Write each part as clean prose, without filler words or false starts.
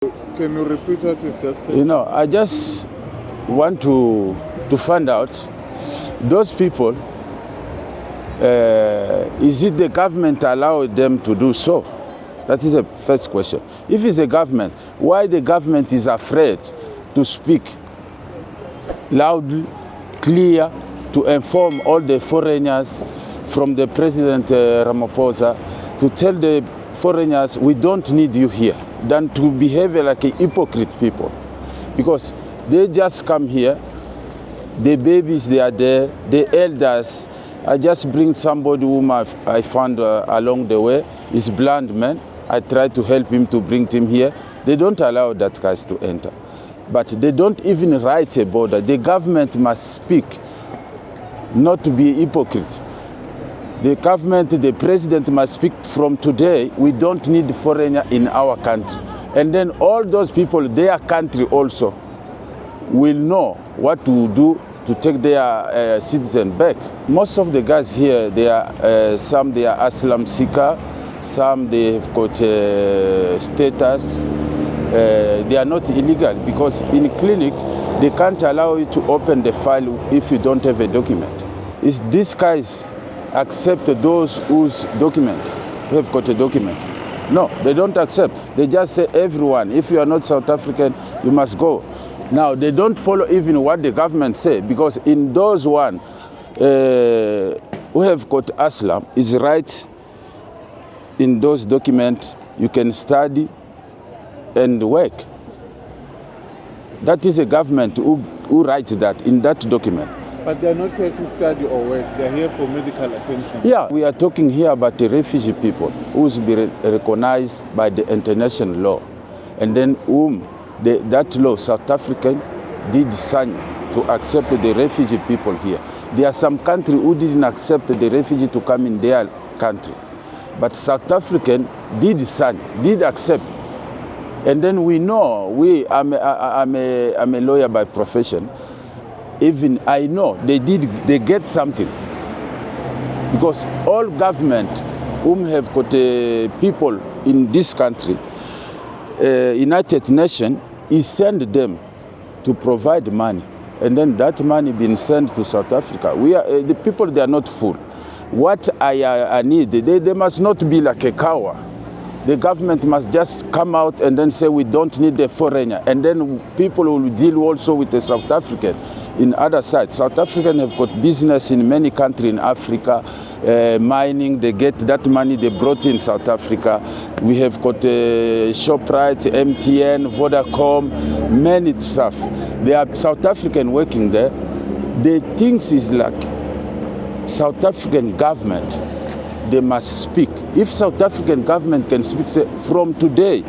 Can you repeat what you've just said? You know, I just want to find out those people, is it the government allowed them to do so? That is the first question. If it's the government, why the government is afraid to speak loudly, clear, to inform all the foreigners from the President Ramaphosa, to tell the foreigners, we don't need you here, than to behave like a hypocrite people. Because they just come here, the babies, they are there, the elders. I just bring somebody whom I found along the way. He's a blind man. I try to help him to bring him here. They don't allow that guys to enter. But they don't even write a border. The government must speak, not to be a hypocrite. The government, the president must speak from today. We don't need foreigner in our country. And then all those people, their country also, will know what to do to take their citizen back. Most of the guys here, they are some they are asylum seeker, some they have got status. They are not illegal because in clinic they can't allow you to open the file if you don't have a document. Is these guys accept those whose document who have got a document? No, they don't accept. They just say everyone, if you are not South African, you must go. Now, they don't follow even what the government say, because in those one who have got asylum, is right in those documents, you can study and work. That is a government who writes that in that document. But they're not here to study or work, they're here for medical attention. Yeah, we are talking here about the refugee people who's been recognized by the international law, and then whom that law, South African, did sign to accept the refugee people here. There are some countries who didn't accept the refugee to come in their country. But South African did sign, did accept. And then we know, I'm a lawyer by profession. Even I know they get something. Because all government whom have got people in this country, United Nations, is send them to provide money, and then that money being sent to South Africa. We are the people. They are not full. What I need, they must not be like a coward. The government must just come out and then say we don't need the foreigner, and then people will deal also with the South African. In other sides, South African have got business in many countries in Africa, mining. They get that money they brought in South Africa. We have got ShopRite, MTN, Vodacom, many stuff. They are South African working there. The things is like South African government, they must speak. If South African government can speak, say, from today,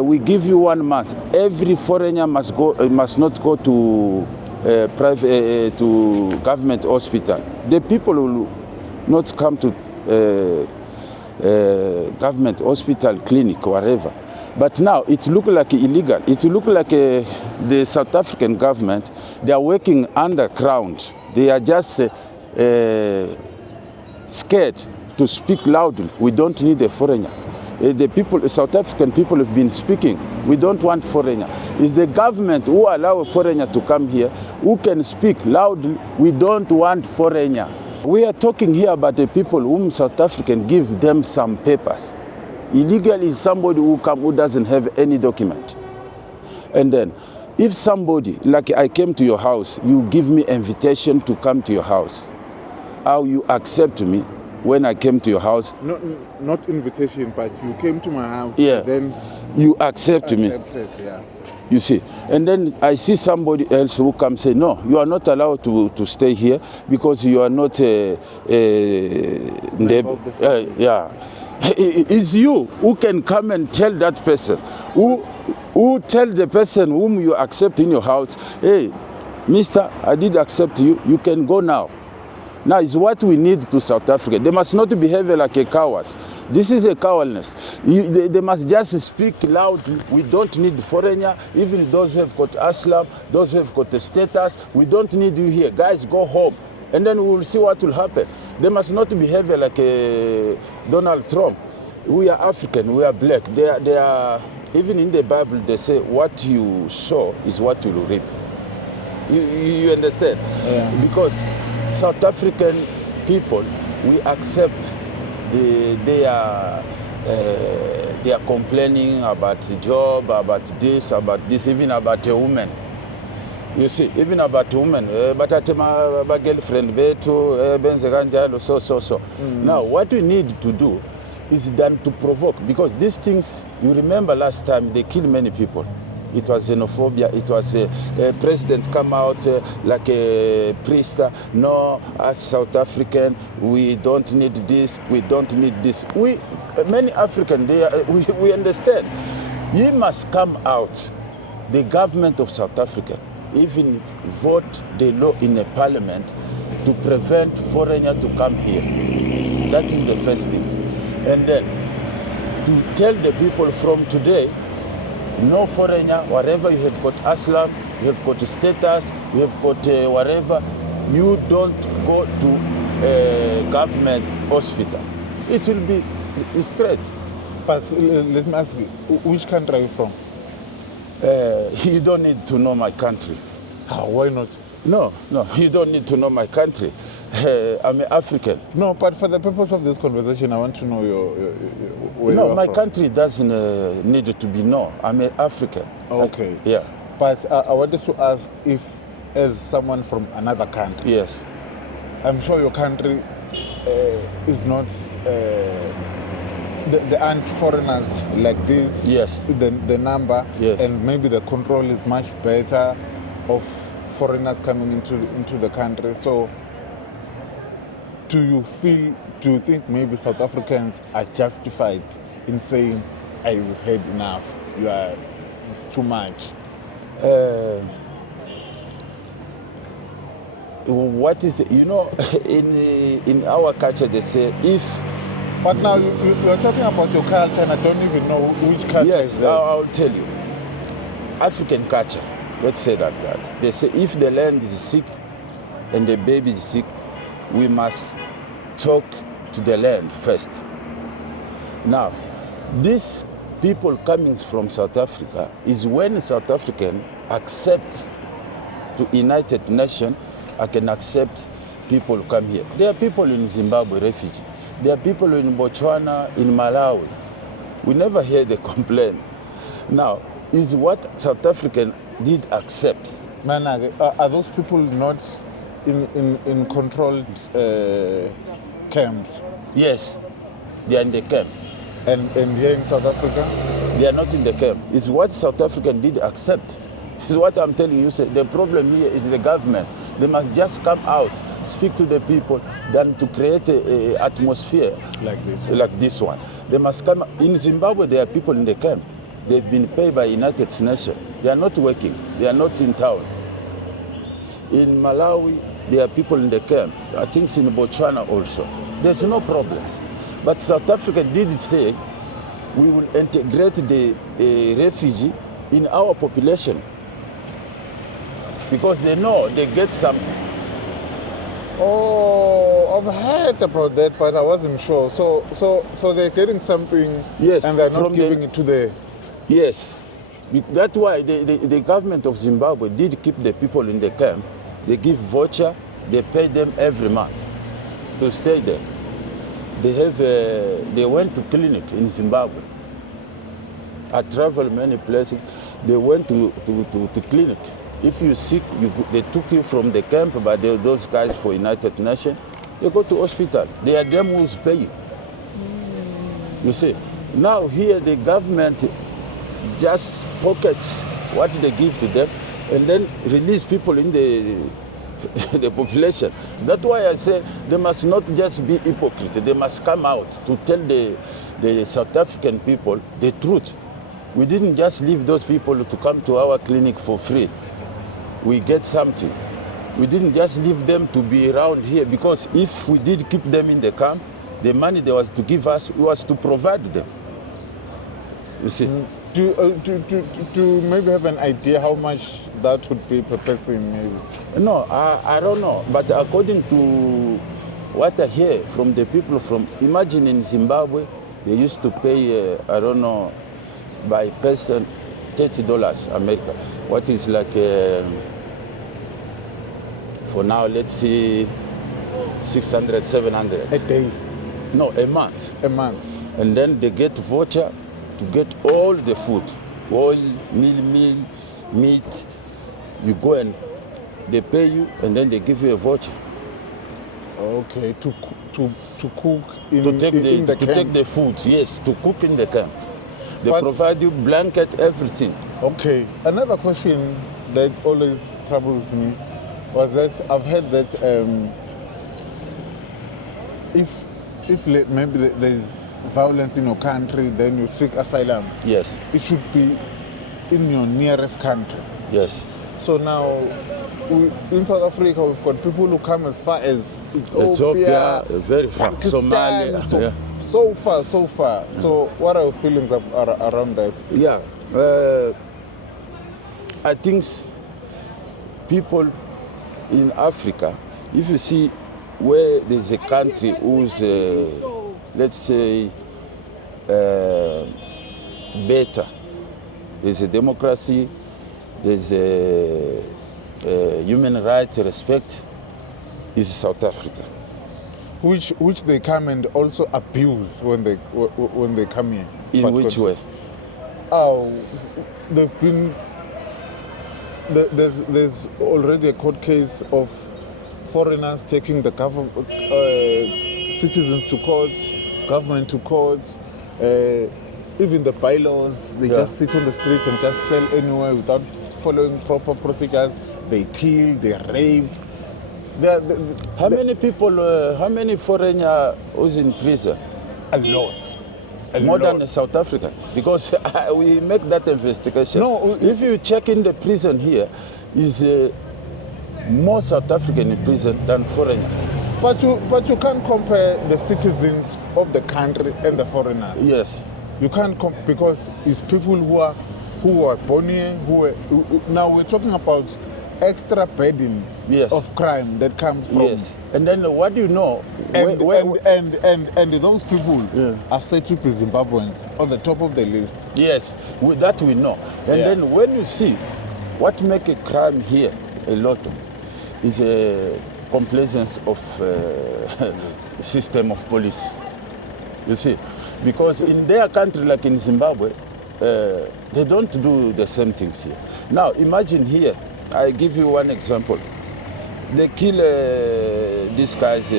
we give you 1 month. Every foreigner must not go to private to government hospital. The people will not come to government hospital, clinic, wherever. But now it looks like illegal. It looks like the South African government, they are working underground. They are just scared to speak loudly. We don't need a foreigner. The people, South African people have been speaking. We don't want foreigner. It's the government who allow a foreigner to come here, who can speak loudly. We don't want foreigner. We are talking here about the people whom South African give them some papers. Illegal is somebody who doesn't have any document. And then, if somebody, like I came to your house, you give me invitation to come to your house, how you accept me when I came to your house? Not invitation, but you came to my house. Yeah. Then you accept me. Yeah. You see, and then I see somebody else who comes say, no, you are not allowed to stay here because you are not yeah. It's you who can come and tell that person, who tell the person whom you accept in your house, hey, mister, I did accept you, you can go now. Now, it's what we need to South Africa. They must not behave like a cowards. This is a cowardness. They must just speak loudly. We don't need foreigner, even those who have got asylum, those who have got the status. We don't need you here. Guys, go home. And then we will see what will happen. They must not behave like a Donald Trump. We are African, we are black. They are Even in the Bible, they say what you sow is what you will reap. You understand? Yeah. Because South African people, we accept they are complaining about the job, about this, even about a woman. You see, even about women, but my girlfriend, so. Now, what we need to do is then to provoke, because these things, you remember last time, they killed many people. It was xenophobia. It was a president come out like a priest. No, as South African, we don't need this. We don't need this. We, many African, we understand. You must come out. The government of South Africa even vote the law in a parliament to prevent foreigners to come here. That is the first thing. And then to tell the people from today, no foreigner, wherever you have got asylum, you have got status, you have got whatever, you don't go to a government hospital. It will be straight. But let me ask you, which country are you from? You don't need to know my country. How? Why not? No, you don't need to know my country. I'm an African. No, but for the purpose of this conversation, I want to know where you are my from. country doesn't need to be known. I'm an African. Okay. Yeah. But I wanted to ask if, as someone from another country, Yes. I'm sure your country is not, there aren't foreigners like this. Yes. The number, Yes. and maybe the control is much better of foreigners coming into the country. So do you think maybe South Africans are justified in saying, I've had enough, it's too much? What is, in our culture they say if... But now you're talking about your culture, and I don't even know which culture Yes, is that. I'll tell you. African culture, let's say that. They say if the land is sick and the baby is sick, we must talk to the land first. Now, these people coming from South Africa is when South African accept to United Nations, I can accept people come here. There are people in Zimbabwe, refugee. There are people in Botswana, in Malawi. We never hear the complaint. Now, is what South African did accept. Manage, are those people not in controlled camps? Yes, they are in the camp. And here in South Africa? They are not in the camp. It's what South African did accept. It's what I'm telling you. The problem here is the government. They must just come out, speak to the people, than to create an atmosphere like this one. They must come. In Zimbabwe, there are people in the camp. They've been paid by United Nations. They are not working. They are not in town. In Malawi, there are people in the camp. I think in Botswana also. There's no problem. But South Africa did say we will integrate the refugee in our population because they know they get something. Oh, I've heard about that, but I wasn't sure. So they're getting something, yes, and they're not giving it to the... Yes. That's why the government of Zimbabwe did keep the people in the camp. They give voucher, they pay them every month to stay there. They went to clinic in Zimbabwe. I traveled many places. They went to clinic. If you're sick, they took you from the camp by those guys for United Nations. You go to hospital. They are them who's pay you. You see, now here the government just pockets what they give to them and then release people in the population. That's why I say they must not just be hypocrite. They must come out to tell the South African people the truth. We didn't just leave those people to come to our clinic for free. We get something. We didn't just leave them to be around here because if we did keep them in the camp, the money they was to give us was to provide them. You see? To maybe have an idea how much that would be per person, maybe? No, I don't know. But according to what I hear from the people from, imagine in Zimbabwe, they used to pay, I don't know, by person $30 America. What is like, for now, let's see, 600, 700. A day, No, a month. a month. And then they get voucher to get all the food, oil, meat. You go and they pay you, and then they give you a voucher Okay, to cook in, to take in the to camp. take the food. Yes, to cook in the camp. They But- provide you blanket, everything. Okay, another question that always troubles me was that I've heard that if maybe there's violence in your country, then you seek asylum. Yes, It should be in your nearest country. yes. So now, in South Africa, we've got people who come as far as Ethiopia, very far. Pakistan, Somalia. so, Yeah. so far. So what are your feelings around that? Yeah, I think people in Africa, if you see where there's a country who's, let's say, better, there's a democracy, there's a human rights respect, is South Africa. Which they come and also abuse when they come here. In which way? Oh, they've been. There's already a court case of foreigners taking the citizens to court, government to court. Even the bylaws, they just sit on the street and just sell anywhere without following proper procedures. They kill, they rape. How many people, how many foreigners was in prison? A lot. More than South Africa, because we make that investigation. No, if you check in the prison here, is more South African in prison than foreigners. But you can't compare the citizens of the country and the foreigners. Yes, You can't because it's people who are born here. Now we're talking about extra burden Yes. of crime that comes from. yes. And then what do you know? And those people Yeah. are said to be Zimbabweans on the top of the list. Yes, that we know. And Yeah. then when you see what make a crime here a lot is a complaisance of system of police. You see, because in their country, like in Zimbabwe, they don't do the same things here. Now imagine here, I give you one example. They kill this guy's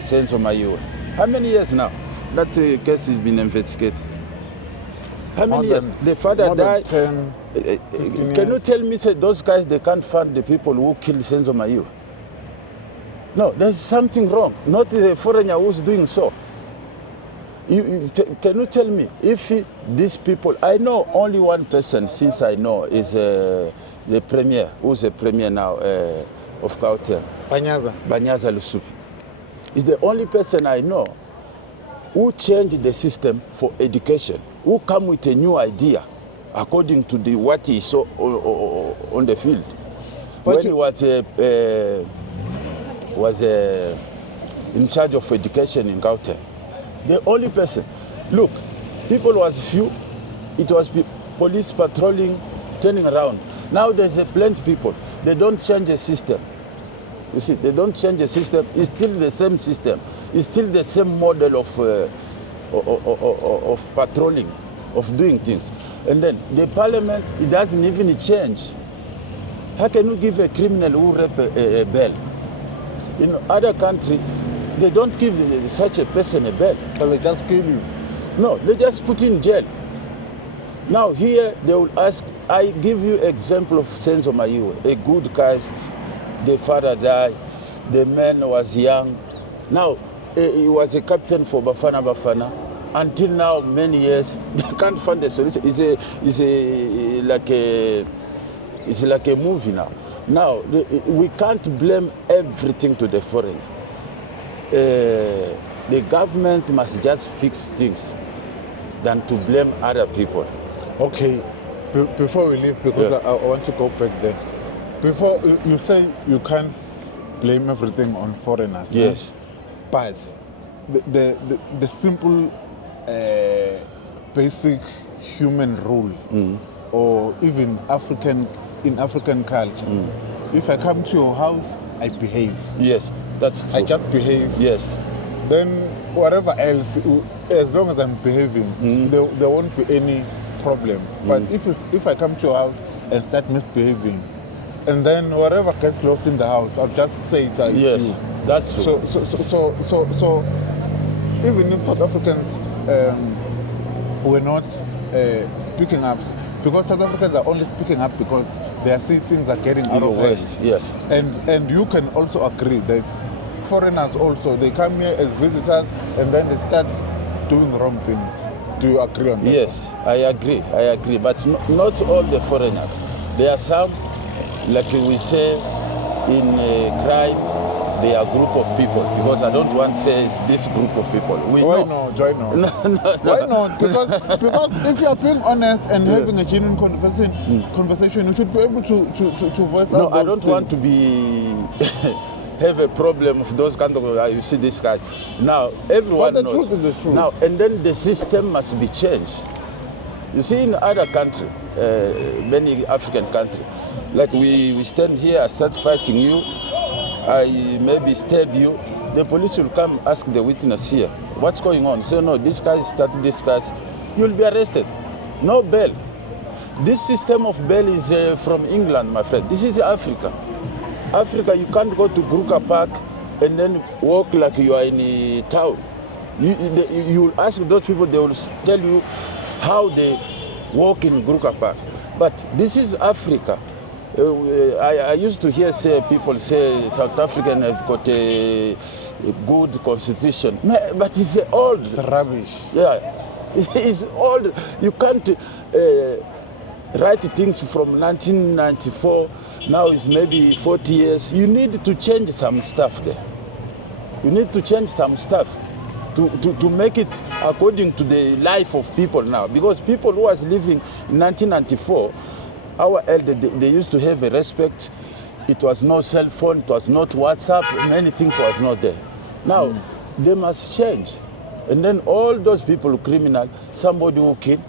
Senzo Mayiwe. How many years now? That case has been investigated. How many years? The father more than died. 10, 15 Can you years. tell me, say, those guys, they can't find the people who killed Senzo Mayiwe? No, there's something wrong. Not a foreigner who's doing so. Can you tell me if these people, I know only one person since I know is the premier, who's the premier now of Gauteng, Panyaza. Banyaza Lusupi. Is the only person I know who changed the system for education, who come with a new idea according to what he saw on the field. But When you- he was in charge of education in Gauteng. The only person. Look, people was few. It was police patrolling, turning around. Now there's plenty people. They don't change the system. You see, they don't change the system. It's still the same system. It's still the same model of patrolling, of doing things. And then the parliament, it doesn't even change. How can you give a criminal who rape a bail? In other countries, they don't give such a person a bail. So they just kill you. No, they just put in jail. Now here they will ask, I give you example of Senzo Mayiwe, a good guy. The father died, the man was young. Now he was a captain for Bafana Bafana. Until now, many years, they can't find a solution. It's like a movie now. Now we can't blame everything to the foreigner. The government must just fix things than to blame other people. Okay, before we leave, because Yeah. I want to go back there. Before you say you can't blame everything on foreigners. Yes. But the simple, basic human rule or even in African culture. If I come to your house, I behave. Yes, that's true. I just behave. Yes. Then whatever else, as long as I'm behaving, there won't be any problems. But if I come to your house and start misbehaving, and then whatever gets lost in the house, I'll just say it's Yes, you. that's true. So even if South Africans were not speaking up, because South Africans are only speaking up because they see things are getting out of hand. Yes. And you can also agree that foreigners also, they come here as visitors and then they start doing wrong things. Do you agree on that? Yes, I agree. But not all the foreigners. There are some, like we say in crime, they are a group of people, because I don't want to say it's this group of people. Why not? Why not? Because if you're being honest and having a genuine conversation, you should be able to voice out. No, I don't want to be have a problem of those kind of, you see these guys. Now, everyone knows. But the truth is the truth. Now, and then the system must be changed. You see, in other countries, many African countries, like we stand here, I start fighting you, I maybe stab you, the police will come ask the witness here, what's going on? Say, no, this guy started this guy. You'll be arrested. No bail. This system of bail is from England, my friend. This is Africa. Africa, you can't go to Kruger Park and then walk like you are in a town. You ask those people, they will tell you how they walk in Kruger Park. But this is Africa. I used to hear people say South African have got a good constitution, but it's old. It's rubbish. Yeah, it's old. You can't write things from 1994. Now it's maybe 40 years. You need to change some stuff there. You need to change some stuff to make it according to the life of people now. Because people who was living in 1994, our elders, they used to have a respect. It was no cell phone, it was not WhatsApp, many things was not there. Now, they must change. And then all those people, criminal, somebody who kill,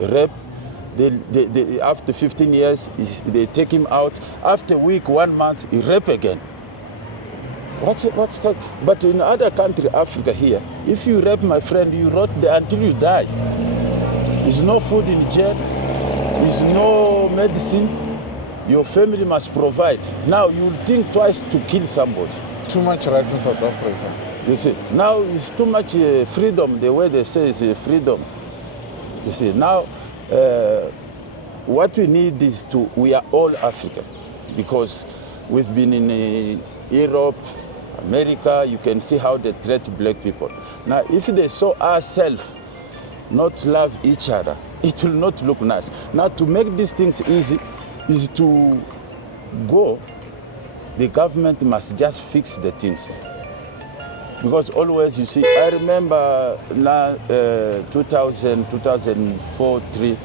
rape, they, after 15 years, they take him out. After a week, 1 month, he rape again. What's that? But in other countries, Africa here, if you rape my friend, you rot there until you die. There's no food in jail. There's no medicine. Your family must provide. Now you will think twice to kill somebody. Too much rights in South Africa. You see, now it's too much freedom, the way they say is freedom. You see, now what we need is we are all African, because we've been in Europe, America, you can see how they treat black people. Now, if they saw ourselves not love each other, it will not look nice. Now, to make these things easy is to go, the government must just fix the things. Because always, you see, I remember now 2000, 2004, 2003,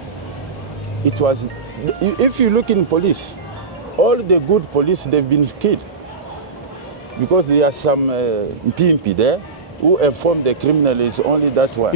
it was, if you look in police, all the good police, they've been killed. Because there are some PMP there who inform the criminal is only that one.